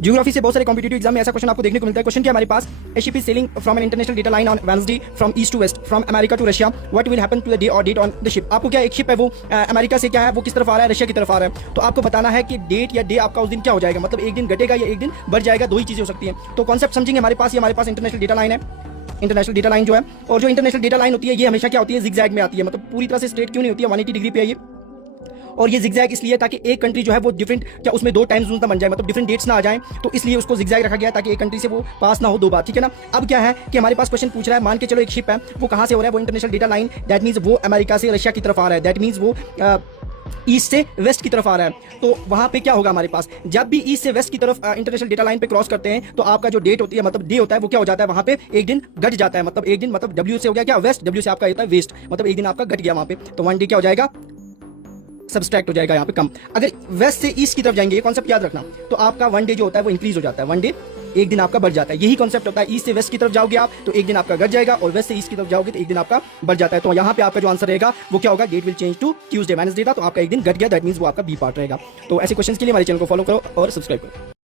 Geography से बहुत सारे कॉम्पिटेटिव एग्जाम में ऐसा क्वेश्चन आपको देखने को मिलता है। क्वेश्चन क्या हमारे पास, a ship is sailing from an international date line on Wednesday from east to west from America to Russia, what will happen to the day और डेट ऑन द शिप। आपको क्या, एक शिप है वो America से क्या है वो किस तरफ आ रहा है, रशिया की तरफ आ रहा है, तो आपको बताना है कि डेट या डे आपका उस दिन क्या हो जाएगा, मतलब एक दिन घटेगा या एक दिन बढ़ जाएगा, दो ही चीजें हो सकती हैं। तो कॉन्सेप्ट समझेंगे। हमारे पास इंटरनेशनल डेटा लाइन है, इंटरनेशनल डेटा लाइन जो है, और जो इंटरनेशनल डेटा लाइन होती है ये हमेशा क्या होती है, जिगजैग में आती है, मतलब पूरी तरह से स्ट्रेट क्यों नहीं होती है, 180 डिग्री पे है ये। और ये जिगजैग इसलिए ताकि एक कंट्री जो है वो डिफरेंट, क्या उसमें दो टाइम जोन ना बन जाए, मतलब डिफरेंट डेट्स ना आ जाएं, तो इसलिए उसको जिगजैग रखा गया ताकि एक कंट्री से वो पास ना हो दो बार, ठीक है ना। अब क्या है कि हमारे पास क्वेश्चन पूछ रहा है, मान के चलो एक शिप है वो कहां से हो रहा है, वो international date line, that means वो अमेरिका से रशिया की तरफ आ रहा है, दैट मीन्स वो ईस्ट से वेस्ट की तरफ आ रहा है। तो वहां पे क्या होगा हमारे पास, जब भी ईस्ट से वेस्ट की तरफ इंटरनेशनल डेटा लाइन पे क्रॉस करते हैं तो आपका जो डेट होती है, मतलब डे होता है, वो क्या हो जाता है वहां पे, एक दिन घट जाता है, मतलब एक दिन, मतलब डब्ल्यू से हो गया क्या वेस्ट, डब्ल्यू से आपका होता है वेस्ट, मतलब एक दिन आपका घट गया वहां पे, तो वन डे क्या हो जाएगा, सब्सट्रैक्ट हो जाएगा यहाँ पे कम। अगर वेस्ट से ईस्ट की तरफ जाएंगे, ये कॉन्सेप्ट याद रखना, तो आपका वन डे जो होता है वो इंक्रीज हो जाता है, वन डे एक दिन आपका बढ़ जाता है। यही कॉन्सेप्ट होता है, ईस्ट से वेस्ट की तरफ जाओगे आप तो एक दिन आपका घट जाएगा, और वेस्ट से ईस्ट की तरफ जाओगे तो एक दिन आपका बढ़ जाता है। तो यहाँ पे आपका जो आंसर रहेगा वो क्या होगा, date will change to Tuesday, Wednesday था तो आपका एक दिन घट गया, दैट मींस वो आपका बी पार्ट रहेगा। तो ऐसे क्वेश्चंस के लिए हमारे चैनल को फॉलो करो और सब्सक्राइब करो।